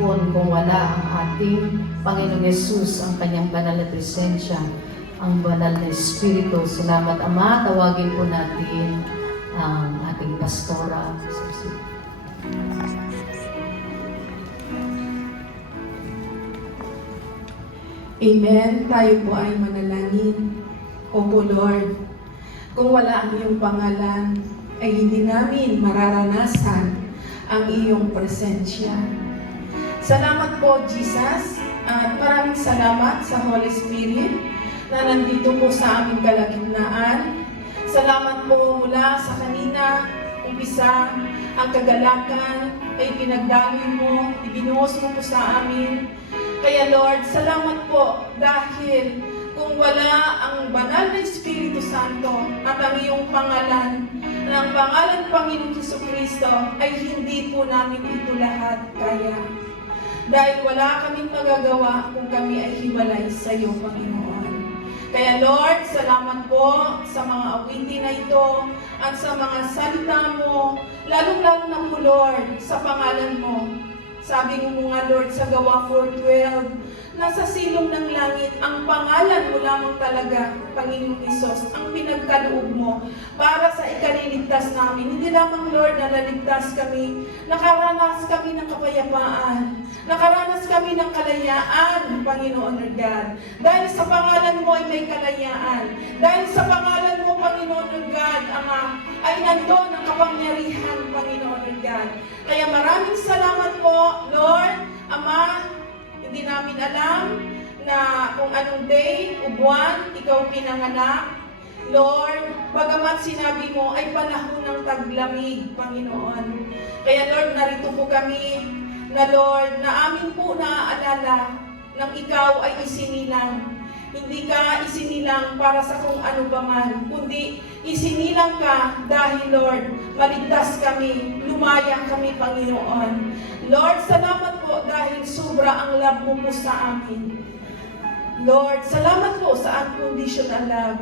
magtitipon kung wala ang ating Panginoong Yesus, ang kanyang banal na presensya, ang banal na Espiritu. Salamat, Ama. Tawagin po natin ang ating pastora. Amen. Tayo po ay manalangin. Opo, Lord, kung wala ang iyong pangalan, ay hindi namin mararanasan ang iyong presensya. Salamat po, Jesus, at maraming salamat sa Holy Spirit na nandito po sa aming kalagitnaan. Salamat po mula sa kanina, umpisa, ang kagalakan ay pinagdaloy mo, ibinuhos mo po sa amin. Kaya Lord, salamat po dahil kung wala ang banal na Espiritu Santo at ang iyong pangalan, ang pangalan Panginoon Jesucristo, ay hindi po namin ito lahat kaya. Dahil wala kaming magagawa kung kami ay hiwalay sa iyo, Panginoon. Kaya Lord, salamat po sa mga awitin na ito at sa mga salita mo, lalong-lalo na po Lord, sa pangalan mo. Sabi mo nga Lord sa Gawa 4:12, nasa silong ng langit, ang pangalan mo lamang talaga, Panginoong Hesus, ang pinagkaloob mo para sa ikaliligtas namin. Hindi lamang Lord na naligtas kami, nakaranas kami ng kapayapaan, nakaranas kami ng kalayaan, Panginoon God. Dahil sa pangalan mo ay may kalayaan. Dahil sa pangalan mo, Panginoon God, Ama, ay nandoon ang kapangyarihan, Panginoon God. Kaya maraming salamat po, Lord, Ama. Hindi namin alam na kung anong day o buwan ikaw pinanganak. Lord, bagamat sinabi mo ay panahon ng taglamig, Panginoon. Kaya Lord, narito po kami na Lord, na amin po naaalala nang ikaw ay isinilang. Hindi ka isinilang para sa kung ano pa man, kundi isinilang ka dahil Lord, maligtas kami, lumaya kami, Panginoon. Lord, salamat po dahil sobra ang love mo po sa amin. Lord, salamat po sa unconditional love.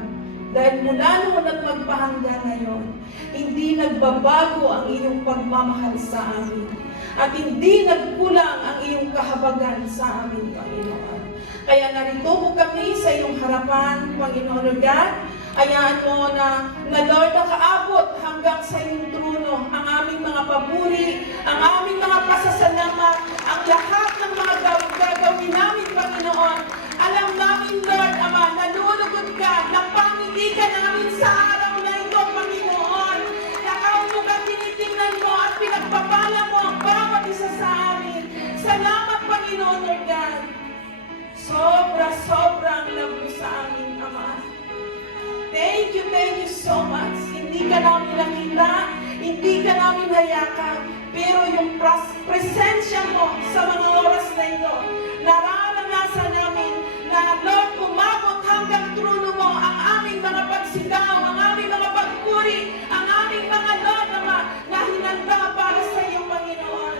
Dahil mula noon at magpahanggang ngayon, hindi nagbabago ang iyong pagmamahal sa amin. At hindi nagkulang ang iyong kahabagan sa amin, Panginoon. Kaya narito po kami sa iyong harapan, Panginoon God. Hayaan mo na Lord, nakaabot hanggang sa iyong trono ang aming mga papuri, ang aming mga pasasalamat, ang lahat ng mga gagawin namin, Panginoon. Alam namin, Lord, Ama, nalulugod ka, napangiti ka namin sa araw na ito, Panginoon. Nakaupo ka, tinitingnan mo at pinagpapala mo ang bawat isa sa amin. Salamat, Panginoon, Lord God. Sobra-sobrang love mo sa amin, Ama. Thank you so much. Hindi ka namin nakita, hindi ka namin nayakap, pero yung presensya mo sa mga oras na ito, nararanasan namin na Lord, umabot hanggang trono mo ang aming mga pagsigaw, ang aming mga pagpuri, ang aming mga Lord na hinanda para sa iyo, Panginoon.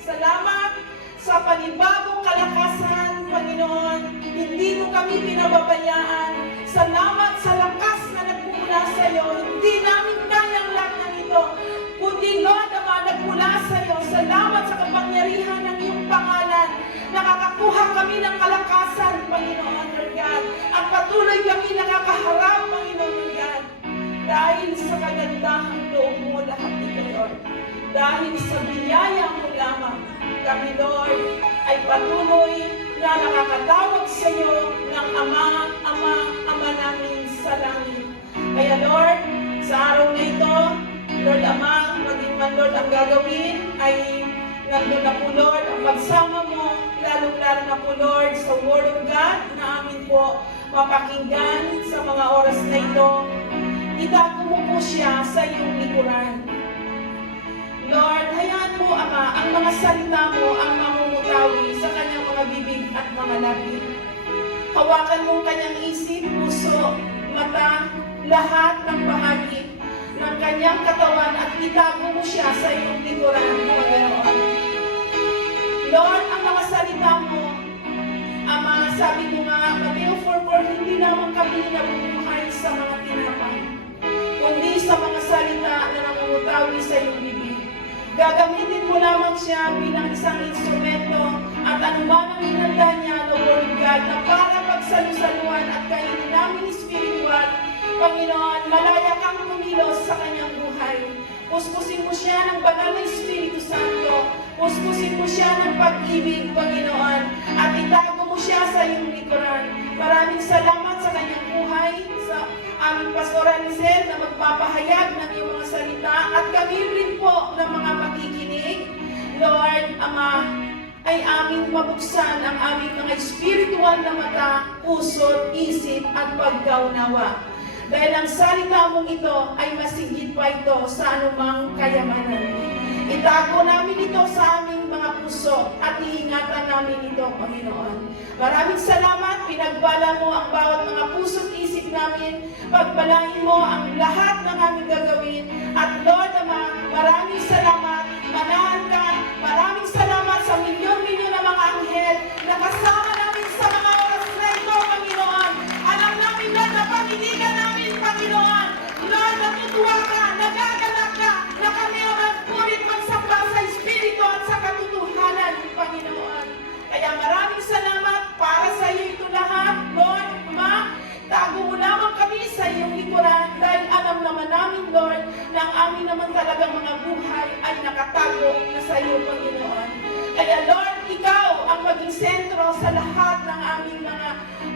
Salamat sa panibagong kalakasan, Panginoon. Hindi mo kami pinababayaan. Salamat sa lakas na nagmumula sa iyo. Hindi namin kayang lahat ng ito. Kundi Lord, Ama, nagmula sa iyo. Salamat sa kapangyarihan ng iyong pangalan. Nakakakuha kami ng kalakasan, Panginoon, Lord God. At patuloy kami nakakaharap, Panginoon, Lord God. Dahil sa kagandahang loob mo lahat ito, Lord. Dahil sa biyaya mo lamang, kami, Lord, ay patuloy na nakakatawag sa iyo ng Ama namin sa langit. Kaya Lord, sa araw na ito, Lord Ama, maging man Lord ang gagawin ay nandun na po Lord ang pagsama mo, lalong-lalo na po Lord sa Word of God na amin po mapakinggan sa mga oras na ito. Itago mo po siya sa iyong likuran. Lord, hayaan mo, Ama, ang mga salita mo ang mamumutawi sa kanyang mga bibig at mga labi. Hawakan mo kanyang isip, puso, mata, lahat ng bahagi ng kanyang katawan at itago mo siya sa iyong likuran, Panginoon. Lord, ang mga salita mo, Ama, sabi mo nga, Mateo 4:4, hindi naman kami nabubuhay sa mga tinapay, kundi sa mga salita na namumutawi sa iyong bibig. Gagamitin mo lamang siya bilang isang instrumento Puspusin mo siya ng banal na Espiritu Santo. Puspusin mo siya ng pag-ibig, Panginoon. At itago mo siya sa iyong likuran. Maraming salamat sa kanyang buhay, sa aming Pastora Lizelle na magpapahayag ng iyong mga salita at kami rin po ng mga makikinig. Lord, Ama, ay aming mabuksan ang aming mga espiritual na mata, puso, isip at pagkaunawa. Dahil ang salita mong ito ay masigit pa ito sa anumang kayamanan. Itago namin ito sa aming mga puso at iingatan namin ito, Panginoon. Maraming salamat, pinagbala mo ang bawat mga puso at isip namin. Pagpalain mo ang lahat ng aming gagawin. At Lord, Ama, maraming salamat, manahan ka. Maraming salamat sa milyon-milyon na mga anghel na kasama namin sa mga oras na ito, Panginoon. Alam namin, Lord, na paninigan namin, Panginoon. Lord, natutuwa ka, nagagalak ka, na kami ang magpulit magsamba sa Espiritu at sa katotohanan, Panginoon. Kaya maraming salamat para sa iyo ito lahat, Lord, Ama. Tago mo lamang kami sa iyong likuran dahil alam naman namin, Lord, na ang amin naman talagang mga buhay ay nakatago na sa iyo, Panginoon. Kaya, Lord, ikaw ang maging sentro sa lahat ng aming mga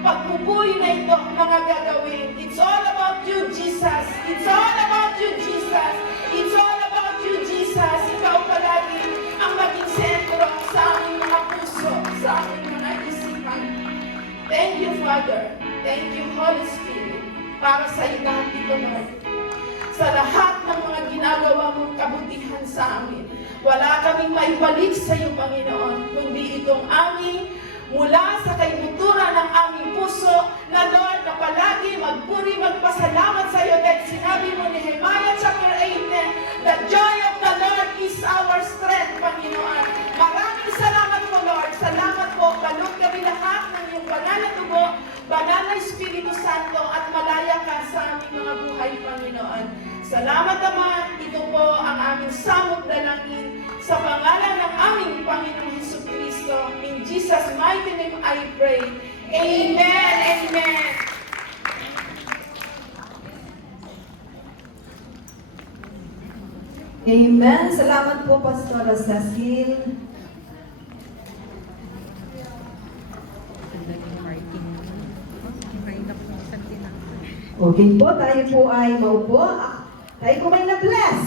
pagpupuy na ito, mga gagawin. It's all about you, Jesus. It's all about you, Jesus. It's all about you, Jesus. Ikaw palagi ang maging sentro sa aming mga puso, sa aming mga isipan. Thank you, Father. Thank you, Holy Spirit, para sa lahat ito, Lord. Sa lahat ng mga ginagawa mong kabutihan sa amin, wala kaming maibalik sa iyo, Panginoon, kundi itong aming mula sa kaibuturan ng aming puso na, Lord, na palagi magpuri, magpasalamat sa iyo dahil sinabi mo ni Nehemiah chapter 8, the joy of the Lord is our strength, Panginoon. Maraming salamat po, Lord. Salamat po. Balot kami lahat ng iyong banal na dugo, banal na Espiritu Santo at malaya ka sa aming mga buhay, Panginoon. Salamat, Ama. Ito po ang aming samot dalangin sa pangalan ng aming Panginoong Jesucristo. In Jesus' mighty name I pray. Amen. Amen. Amen. Salamat po, Pastora Cecil. Okay po, tayo po ay maupo. Tayo po may na-bless.